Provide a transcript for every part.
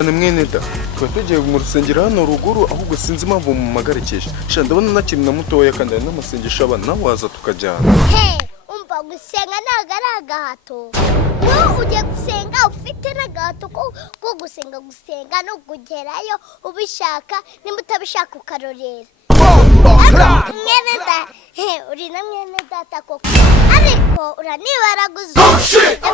Ni mwene da twari tugiye mu rusengero hano ruguru ahubwo sinzi impamvu mu magarekeje sha ndabona nakiri na mutoya kandi ari n'amasengesho abana nawe waza tukajyana. Umva gusenga ntago ari agahato, wowe ugiye gusenga ufite n'agahato ko gusenga no kugerayo ubishaka nimba utabishaka ukarorera. Mwene da uri na mwene data koko ariko uranibaraguza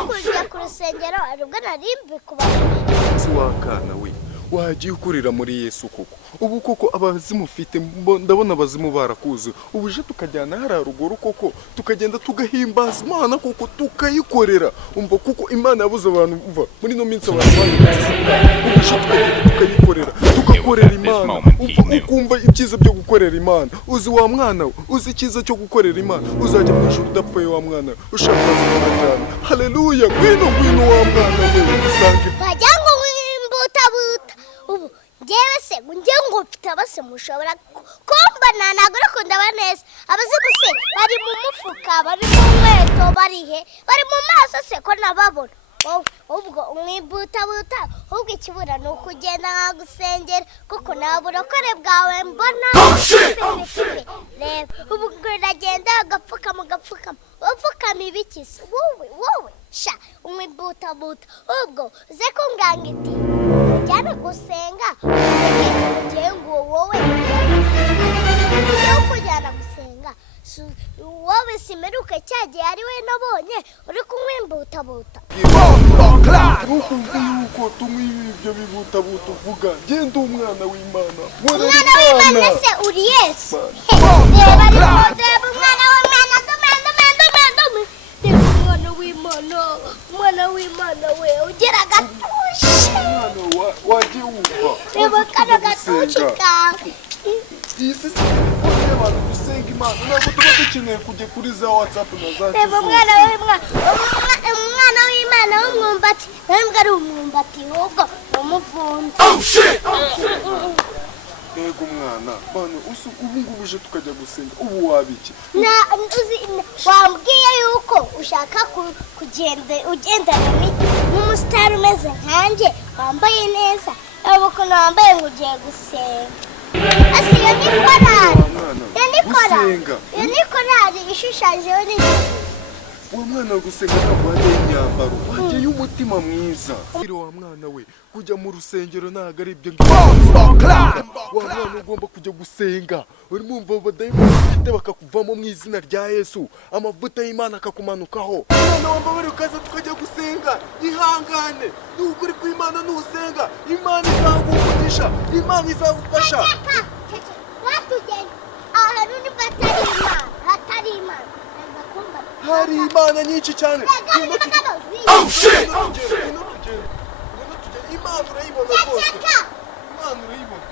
kujya ku rusengero aribwo narimbi kubana si wakana we wagiye ukurira muri Yesu koko ubu koko abazimu ufite ndabona abazimu barakuze ubuje tukajyana hari ruguru koko tukagenda tugahimbaza Imana koko tukayikorera umva kuko Imana yabuze abantu umva muri no minsi abantu ubuje tukayikorera tugakorera Imana ukumva ibyiza byo gukorera Imana uzi wa mwana uzi icyiza cyo gukorera Imana uzajya mu ijuru udapfuye wa mwana ushaka kuzajyana. Haleluya ngwino wa mwana we usange bajyango buta ubu ngewe se ngo mfite abase mushobora kombana ntago rakunda baneza abazimu se bari mu mufuka bari mu nkweto bari mu maso se ko nababona ubwo umwibuta ubwo ikibura ni ukugenda nkagusengera kuko nta burokore bwawe mbona reba ubu uragenda agapfukama upfukama ibikisi wowe sha umwibuta ubwo uze kunganga iti ujyana gusenga ugiye ngo wowe kujyana gusenga wowe simeruka cyagiye ari we nabonye uri kumwimbuta nuko tumwibyo bibuta uvuga genda umwana w'Imana se uri Yesu umwana w'Imana we ugera gatushe wagiye wumva reba kana gatushe kawe isi abantu gusenga Imana ntabwo tuba dukeneye kujya kuri za WhatsApp na za reba umwana w'Imana w'umwumbati ntabwo ari umwumbati ahubwo umuvunja yego umwana bano ubu ngubu uje tukajya gusenga ubu wabiki wambwiye yuko ushaka ugendana n'umusitari umeze nkanjye wambaye neza yaba ukuntu wambaye ngo ugiye gusenga ase iyo ni korari ishushanyijeho n'ijoro uwo mwana wo gusenga ntabwo wajyayo imyambaro wajyayo umutima mwiza wa mwana we kujya mu rusengero ntabwo ari ibyo wa mwana ugomba kujya gusenga urimo wumva abadayimoni ufite bakakuvamo mu izina rya Yesu amavuta y'Imana akakumanukaho mwana wamba bari ukaza tukajya gusenga ihangane n'ukuri kw'Imana nusenga Imana izagukugisha Imana izagufasha watugenda ahantu niba hatari Imana hari Imana nyinshi cyane Imana urayibona rwose Imana urayibona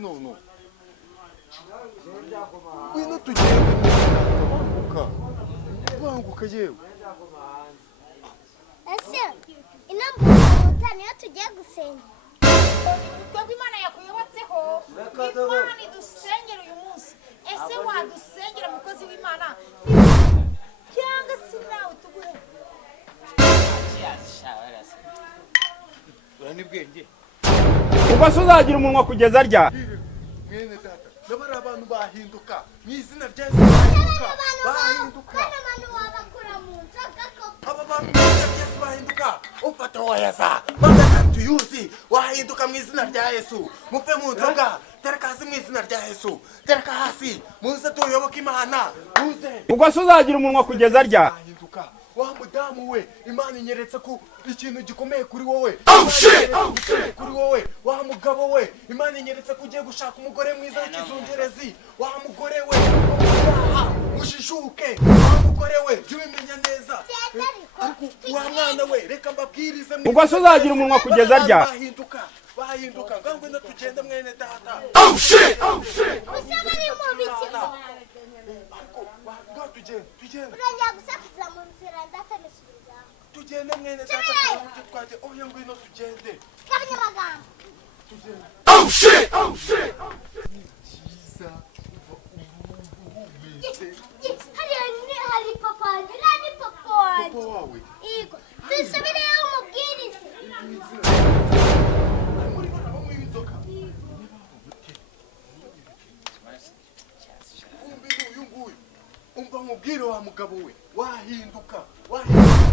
none wino tugende banguka yewe ese inambuka niyo tugiye gusenga twebwe Imana yakuyobotseho Imana idusengera uyu munsi ese wadusengera mukozi w'Imana cyangwa se nawe tuguhe urani bwenge ubwo se uzagira umunwa kugeza rya mwene data ndabara abantu bahinduka mu izina rya Yesu bahinduka abantu babakura mu nzoga aba bantu mu izina rya Yesu bahinduka ufata wayasa tuyuzi wahinduka mu izina rya Yesu mupe mu nzoga tereka hasi mu izina rya Yesu tereka hasi muze tuyoboke Imana muze ubwo se uzagira umunwa kugeza rya wa mudamu we Imana inyeretse ko ikintu gikomeye kuri wowe kuri wowe wa mugabo we Imana inyeretse ko ugiye gushaka umugore mwiza w'ikizungerezi wa mugore we mushishuke wa mugore we byumenya neza wa mwana we reka mbabwirize ubwo se uzagira umunwa kugeza rya bahinduka wahinduka ngangwe no tugende mwene data Usa bari mu biki ariko nga tugende urajya gusakuza mu nzira ndatanisubiza tugende mwene data tujye twaje oya ngwino tugende kabanyamagambo tugende hari papa wanjye nani papa wanjye papa wawe yego dusubireyo umubwiriza muri bana bamwe inzoka uyu nguyu umva mubwire wa mugabo we wahinduka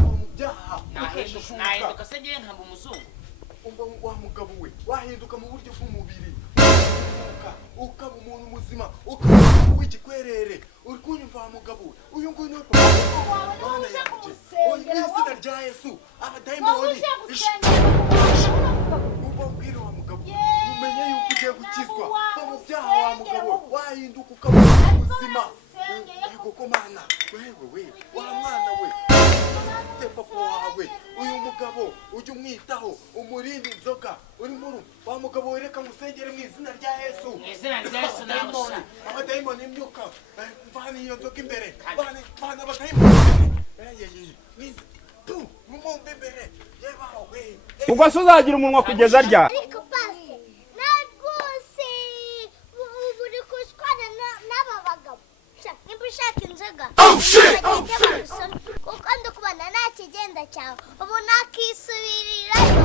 mu byaha nahinduka se ngiye nkaba umuzungu umva wa mugabo we wahinduka mu buryo bw'umubiri ukaba umuntu muzima ukaba w'igikwerere uri kunyumva wa mugabo we uyu nguyu niwe Mana yanjye izina rya Yesu abadayimoni ubabwire wa mugabo umenye yuko ugiye gukizwa mu byaha wa mugabo wahinduka ukaba ubuzima yego ko Mana wewe wa mwana we papa wawe uyu mugabo ujye umwitaho umurinde inzoga uri muru wa mugabo wereka musengere mu izina rya Yesu namusha abadayimoni imyuka vana iyo nzoga imbere vana abadayimoni mwiza tu mumumbe imbere yebawe ubwo se uzagira umunwa kugeza ryari ariko pasi nagose uri kushwana n'aba bagabo nimba ushaka inzoga kuko ndukubona nta kigenda cyawe ubu nakisubirirayo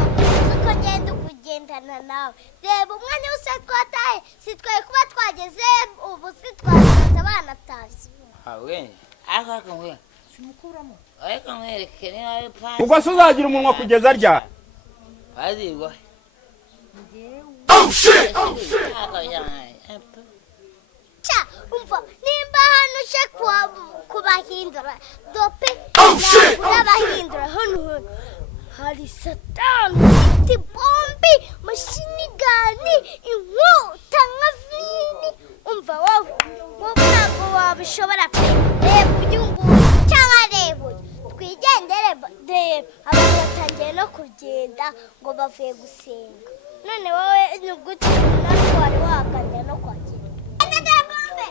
uko ngenda ukugendana nawe reba umwanya wose twataye sitwaye kuba twageze ubu sitwasanze banatashye awe ariko nkwe simukuramo ariko nkwereke niba ari pasi ubwo se uzagira umunwa kugeza ryari bazigwa umva nimba hano uje kubahindura dope ntabura abahindura hano hari satani ufite bombi mashinigani inkota nka vini umva wowe ntabwo wabishobora pe reba uyu nguyu cyangwa reba uyu twigendere reba abantu batangiye no kugenda ngo bavuye gusenga none wowe ni gute natwe wari waganira no kwakira bombe